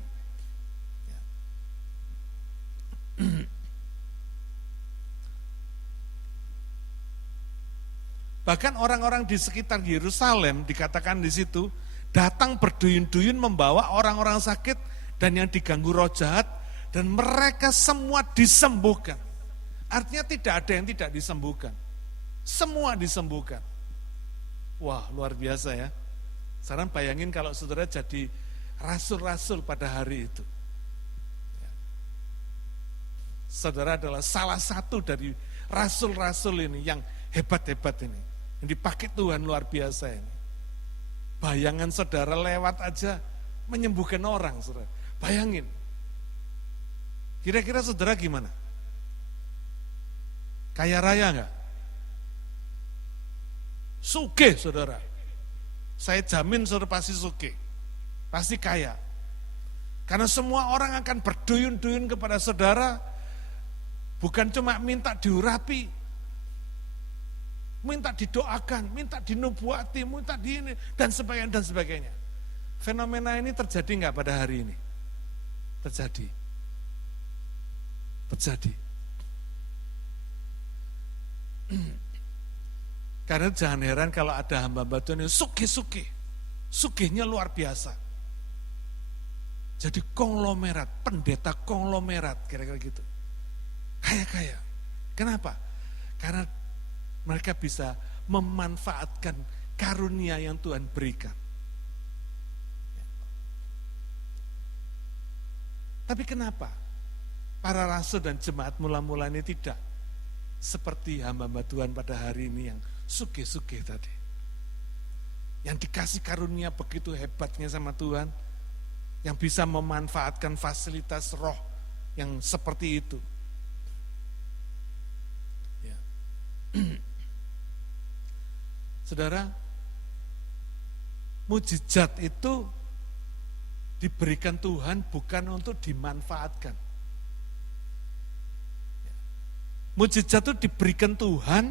bahkan orang-orang di sekitar Yerusalem dikatakan di situ datang berduyun-duyun membawa orang-orang sakit dan yang diganggu roh jahat dan mereka semua disembuhkan. Artinya tidak ada yang tidak disembuhkan. Semua disembuhkan. Wah, luar biasa ya. Sekarang bayangin kalau saudara jadi rasul-rasul pada hari itu. Saudara adalah salah satu dari rasul-rasul ini yang hebat-hebat ini. Yang dipakai Tuhan luar biasa ini. Bayangan saudara lewat aja menyembuhkan orang, saudara. Bayangin. Kira-kira saudara gimana? Kaya raya enggak? Sugih, saudara. Saya jamin saudara pasti sugih. Pasti kaya. Karena semua orang akan berduyun-duyun kepada saudara, bukan cuma minta diurapi, minta didoakan, minta dinubuati, minta di ini, dan sebagainya, dan sebagainya. Fenomena ini terjadi enggak pada hari ini? Terjadi. Terjadi. Karena jangan heran kalau ada hamba-hamba Tuhan yang sugih-sugih. Sugihnya luar biasa. Jadi konglomerat, pendeta konglomerat, kira-kira gitu. Kaya-kaya. Kenapa? Karena mereka bisa memanfaatkan karunia yang Tuhan berikan. Tapi kenapa para rasul dan jemaat mula-mula ini tidak seperti hamba-hamba Tuhan pada hari ini yang sugih-sugih tadi. Yang dikasih karunia begitu hebatnya sama Tuhan, yang bisa memanfaatkan fasilitas roh yang seperti itu. Ya. Saudara, mujizat itu diberikan Tuhan bukan untuk dimanfaatkan. Mujizat itu diberikan Tuhan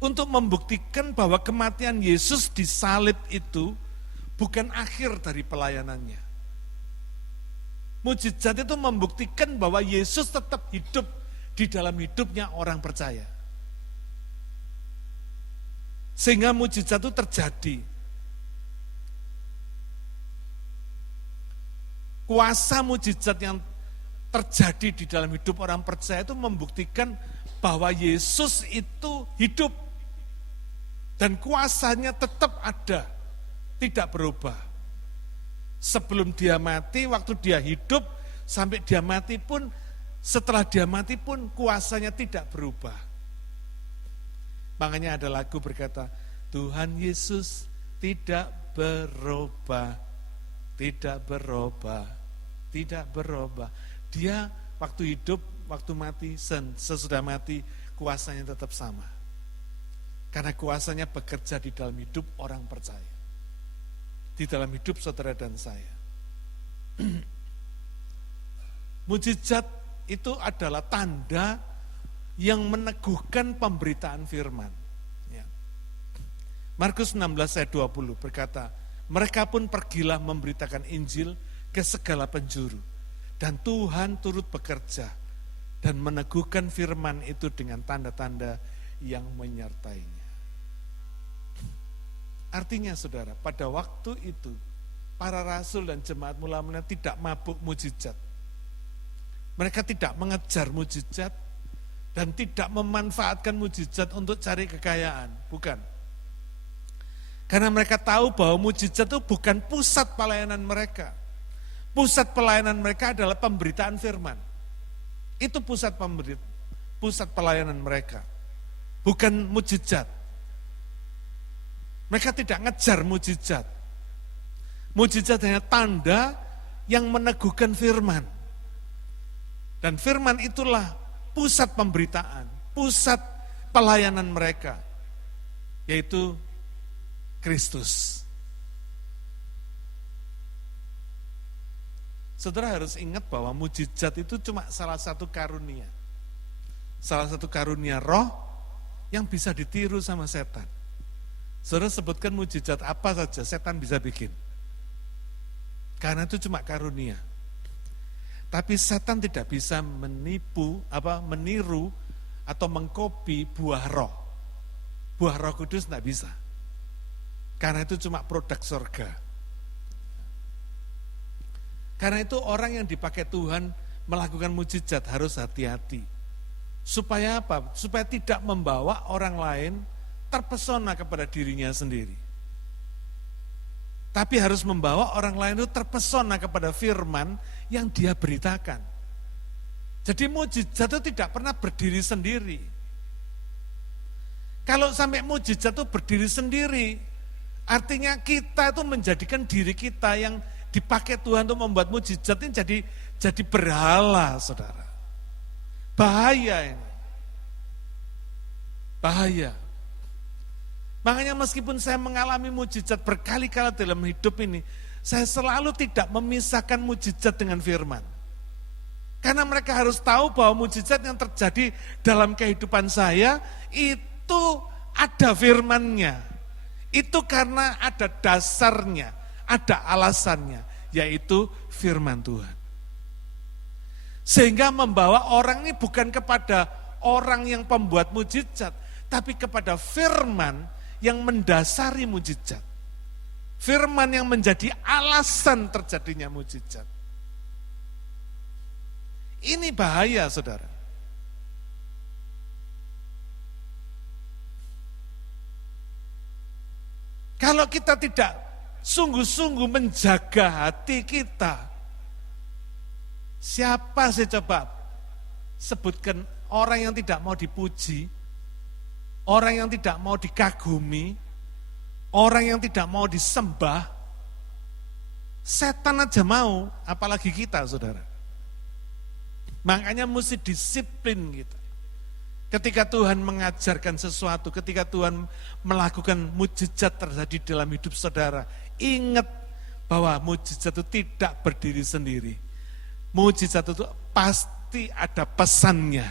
untuk membuktikan bahwa kematian Yesus di salib itu bukan akhir dari pelayanannya. Mujizat itu membuktikan bahwa Yesus tetap hidup di dalam hidupnya orang percaya. Sehingga mujizat itu terjadi. Kuasa mujizat yang terjadi di dalam hidup orang percaya itu membuktikan bahwa Yesus itu hidup dan kuasanya tetap ada, tidak berubah. Sebelum dia mati, waktu dia hidup, sampai dia mati pun, setelah dia mati pun kuasanya tidak berubah. Makanya ada lagu berkata, Tuhan Yesus tidak berubah, tidak berubah, tidak berubah. Dia waktu hidup, waktu mati, sesudah mati, kuasanya tetap sama. Karena kuasanya bekerja di dalam hidup orang percaya. Di dalam hidup saudara dan saya. Mujizat itu adalah tanda yang meneguhkan pemberitaan firman. Ya. Markus 16 ayat 20 berkata, mereka pun pergilah memberitakan Injil ke segala penjuru. Dan Tuhan turut bekerja dan meneguhkan firman itu dengan tanda-tanda yang menyertainya. Artinya saudara, pada waktu itu para rasul dan jemaat mula-mula tidak mabuk mujizat. Mereka tidak mengejar mujizat dan tidak memanfaatkan mujizat untuk cari kekayaan, bukan. Karena mereka tahu bahwa mujizat itu bukan pusat pelayanan mereka. Pusat pelayanan mereka adalah pemberitaan firman. Itu pusat pelayanan mereka. Bukan mujizat. Mereka tidak ngejar mujizat. Mujizat hanya tanda yang meneguhkan firman. Dan firman itulah pusat pemberitaan, pusat pelayanan mereka. Yaitu Kristus. Saudara harus ingat bahwa mujizat itu cuma salah satu karunia. Salah satu karunia roh yang bisa ditiru sama setan. Saudara sebutkan mujizat apa saja setan bisa bikin. Karena itu cuma karunia. Tapi setan tidak bisa meniru atau mengkopi buah roh. Buah Roh Kudus tidak bisa. Karena itu cuma produk surga. Karena itu orang yang dipakai Tuhan melakukan mujizat harus hati-hati. Supaya apa? Supaya tidak membawa orang lain terpesona kepada dirinya sendiri. Tapi harus membawa orang lain itu terpesona kepada firman yang dia beritakan. Jadi mujizat itu tidak pernah berdiri sendiri. Kalau sampai mujizat itu berdiri sendiri, artinya kita itu menjadikan diri kita yang dipakai Tuhan untuk membuat mujizat ini jadi berhala, saudara. Bahaya ini. Bahaya. Makanya meskipun saya mengalami mujizat berkali-kali dalam hidup ini, saya selalu tidak memisahkan mujizat dengan firman. Karena mereka harus tahu bahwa mujizat yang terjadi dalam kehidupan saya itu ada firman-Nya. Itu karena ada dasarnya, ada alasannya, yaitu firman Tuhan. Sehingga membawa orang ini bukan kepada orang yang pembuat mujizat, tapi kepada firman yang mendasari mujizat. Firman yang menjadi alasan terjadinya mujizat. Ini bahaya, saudara. Kalau kita tidak sungguh-sungguh menjaga hati kita, siapa sih coba sebutkan orang yang tidak mau dipuji, orang yang tidak mau dikagumi, orang yang tidak mau disembah, setan aja mau, apalagi kita, saudara. Makanya mesti disiplin kita. Ketika Tuhan mengajarkan sesuatu, ketika Tuhan melakukan mujizat terjadi dalam hidup saudara, ingat bahwa mujizat itu tidak berdiri sendiri. Mujizat itu pasti ada pesannya,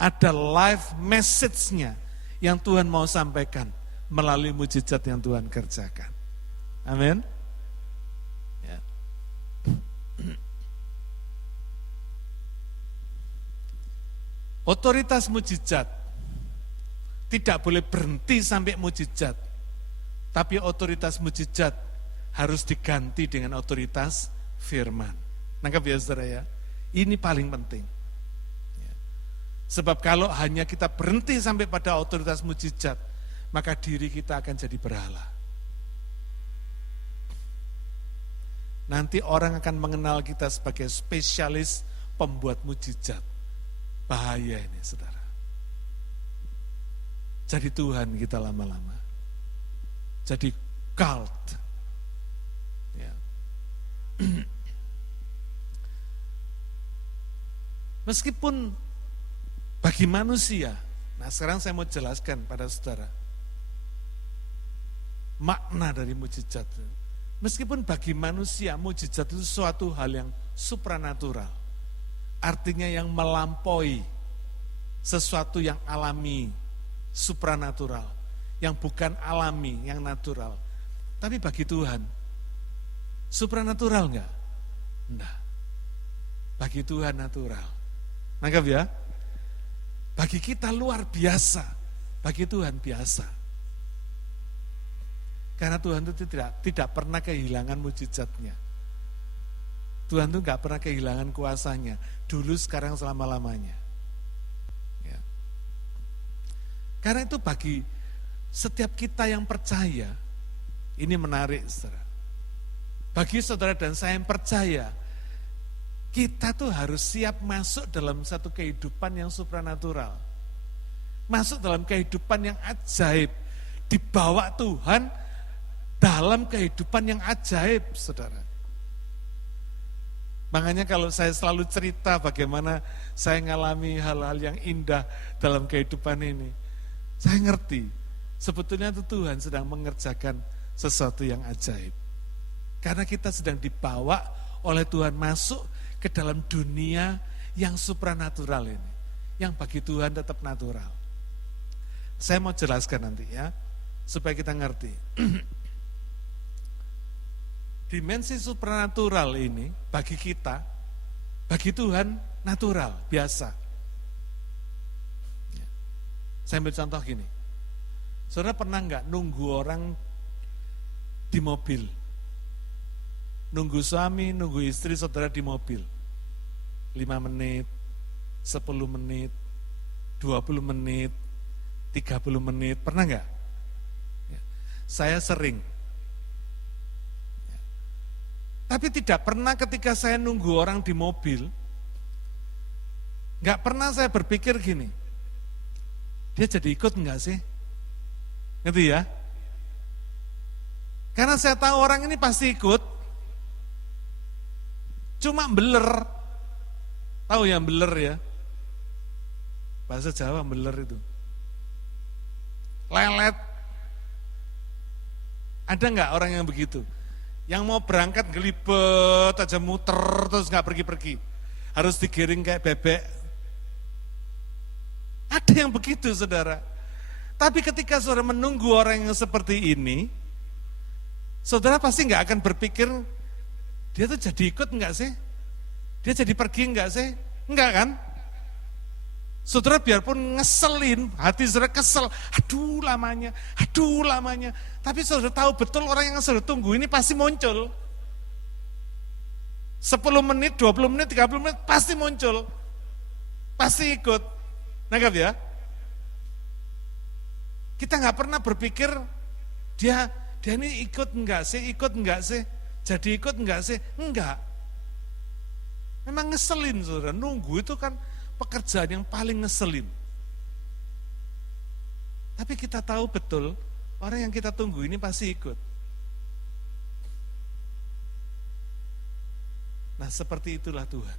ada life message-nya yang Tuhan mau sampaikan melalui mujizat yang Tuhan kerjakan. Amin. Ya. Otoritas mujizat tidak boleh berhenti sampai mujizat, tapi otoritas mujizat harus diganti dengan otoritas firman. Nangkap ya saudara ya? Ini paling penting. Sebab kalau hanya kita berhenti sampai pada otoritas mujizat, maka diri kita akan jadi berhala. Nanti orang akan mengenal kita sebagai spesialis pembuat mujizat. Bahaya ini, saudara. Jadi Tuhan kita lama-lama. Jadi cult. Ya. Meskipun bagi manusia, nah sekarang saya mau jelaskan pada saudara makna dari mujizat. Meskipun bagi manusia mujizat itu suatu hal yang supranatural. Artinya yang melampaui sesuatu yang alami, supranatural, yang bukan alami, yang natural. Tapi bagi Tuhan, supranatural enggak? Enggak. Bagi Tuhan natural. Nangkap ya? Bagi kita luar biasa, bagi Tuhan biasa. Karena Tuhan itu tidak pernah kehilangan mujizatnya. Tuhan itu enggak pernah kehilangan kuasanya. Dulu, sekarang, selama-lamanya. Ya. Karena itu bagi setiap kita yang percaya, ini menarik saudara. Bagi saudara dan saya yang percaya, kita tuh harus siap masuk dalam satu kehidupan yang supranatural. Masuk dalam kehidupan yang ajaib. Dibawa Tuhan dalam kehidupan yang ajaib, saudara. Makanya kalau saya selalu cerita bagaimana saya mengalami hal-hal yang indah dalam kehidupan ini, saya ngerti sebetulnya itu Tuhan sedang mengerjakan sesuatu yang ajaib. Karena kita sedang dibawa oleh Tuhan masuk ke dalam dunia yang supranatural ini, yang bagi Tuhan tetap natural. Saya mau jelaskan nanti ya, supaya kita ngerti. Dimensi supranatural ini bagi kita, bagi Tuhan natural, biasa. Saya ambil contoh gini, saudara pernah nggak nunggu orang di mobil? Nunggu suami, nunggu istri saudara di mobil. 5 menit, 10 menit, 20 menit, 30 menit, pernah nggak? Saya sering. Tapi tidak pernah ketika saya nunggu orang di mobil, nggak pernah saya berpikir gini, dia jadi ikut nggak sih? Ngerti ya? Karena saya tahu orang ini pasti ikut, cuma beler. Tahu yang beler ya? Bahasa Jawa beler itu. Lelet. Ada nggak orang yang begitu? Yang mau berangkat gelibet aja muter terus nggak pergi-pergi. Harus digiring kayak bebek. Ada yang begitu saudara. Tapi ketika saudara menunggu orang yang seperti ini, saudara pasti nggak akan berpikir, dia tuh jadi ikut nggak sih? Dia jadi pergi nggak sih? Enggak kan? Saudara biarpun ngeselin, hati saudara kesel, aduh lamanya. Tapi saudara tahu betul orang yang saudara tunggu ini pasti muncul. 10 menit, 20 menit, 30 menit pasti muncul. Pasti ikut. Nangkap ya? Kita nggak pernah berpikir dia ini ikut enggak sih, jadi ikut enggak sih? Enggak. Memang ngeselin saudara, nunggu itu kan pekerjaan yang paling ngeselin. Tapi kita tahu betul orang yang kita tunggu ini pasti ikut. Nah seperti itulah Tuhan.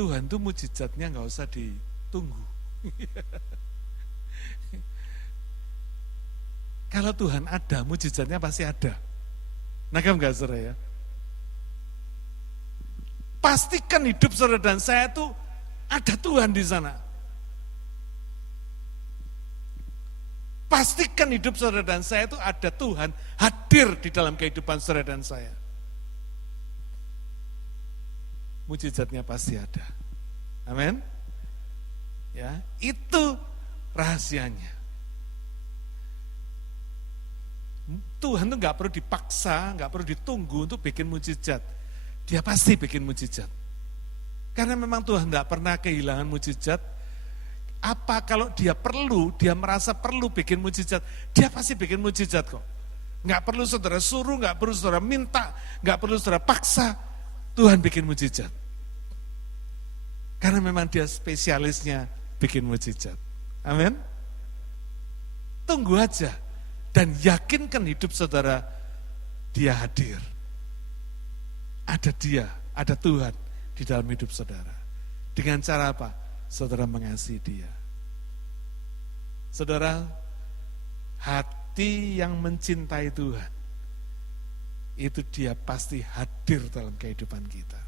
Tuhan tuh mujizatnya nggak usah ditunggu. Kalau Tuhan ada, mujizatnya pasti ada. Nangkap nggak saudara ya? Pastikan hidup saudara dan saya itu ada Tuhan di sana. Pastikan hidup saudara dan saya itu ada Tuhan hadir di dalam kehidupan saudara dan saya. Mujizatnya pasti ada. Amin. Ya, itu rahasianya. Tuhan itu nggak perlu dipaksa, nggak perlu ditunggu untuk bikin mujizat. Dia pasti bikin mujizat. Karena memang Tuhan tidak pernah kehilangan mujizat. Apa kalau dia merasa perlu bikin mujizat, dia pasti bikin mujizat kok. Nggak perlu saudara suruh, nggak perlu saudara minta, nggak perlu saudara paksa, Tuhan bikin mujizat. Karena memang dia spesialisnya bikin mujizat. Amin. Tunggu aja dan yakinkan hidup saudara, dia hadir. Ada dia, ada Tuhan di dalam hidup saudara. Dengan cara apa? Saudara mengasihi dia. Saudara, hati yang mencintai Tuhan, itu dia pasti hadir dalam kehidupan kita.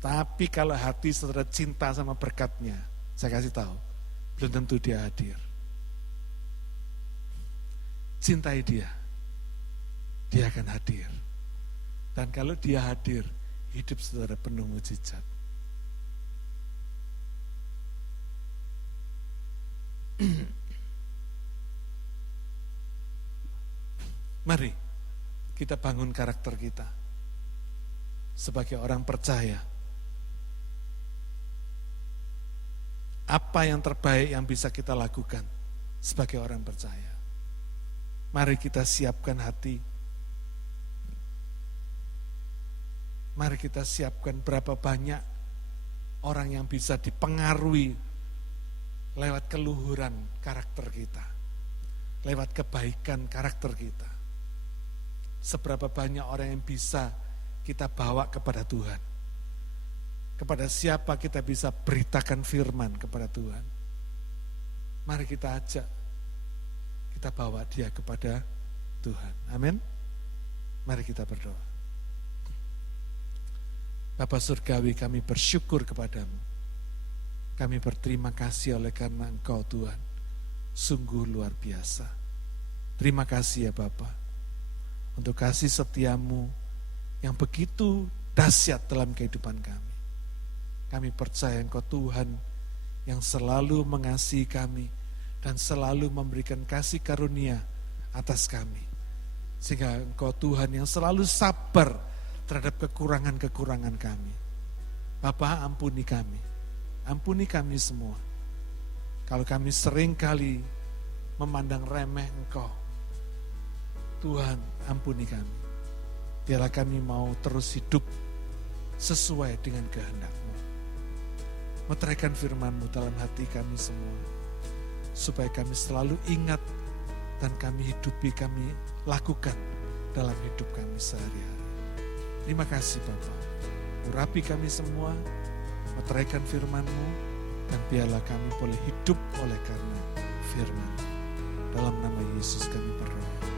Tapi kalau hati saudara cinta sama berkatnya, saya kasih tahu, belum tentu dia hadir. Cintai dia, dia akan hadir. Dan kalau dia hadir, hidup saudara penuh mujizat. Mari kita bangun karakter kita sebagai orang percaya. Apa yang terbaik yang bisa kita lakukan sebagai orang percaya? Mari kita siapkan hati. Mari kita siapkan berapa banyak orang yang bisa dipengaruhi lewat keluhuran karakter kita, lewat kebaikan karakter kita. Seberapa banyak orang yang bisa kita bawa kepada Tuhan. Kepada siapa kita bisa beritakan firman kepada Tuhan. Mari kita ajak. kita bawa dia kepada Tuhan. Amin. Mari kita berdoa. Bapa Surgawi, kami bersyukur kepadamu. Kami berterima kasih oleh karena Engkau Tuhan sungguh luar biasa. Terima kasih ya Bapa untuk kasih setiamu yang begitu dahsyat dalam kehidupan kami. Kami percaya Engkau Tuhan yang selalu mengasihi kami dan selalu memberikan kasih karunia atas kami. Sehingga Engkau Tuhan yang selalu sabar terhadap kekurangan-kekurangan kami. Bapa, ampuni kami semua. Kalau kami sering kali memandang remeh Engkau, Tuhan ampuni kami. Biarlah kami mau terus hidup sesuai dengan kehendak-Mu. Meteraikan firman-Mu dalam hati kami semua, supaya kami selalu ingat dan kami hidupi, kami lakukan dalam hidup kami sehari-hari. Terima kasih Bapa. Urapi kami semua, meteraikan firman-Mu, dan biarlah kami boleh hidup oleh karena firman. Dalam nama Yesus kami berdoa.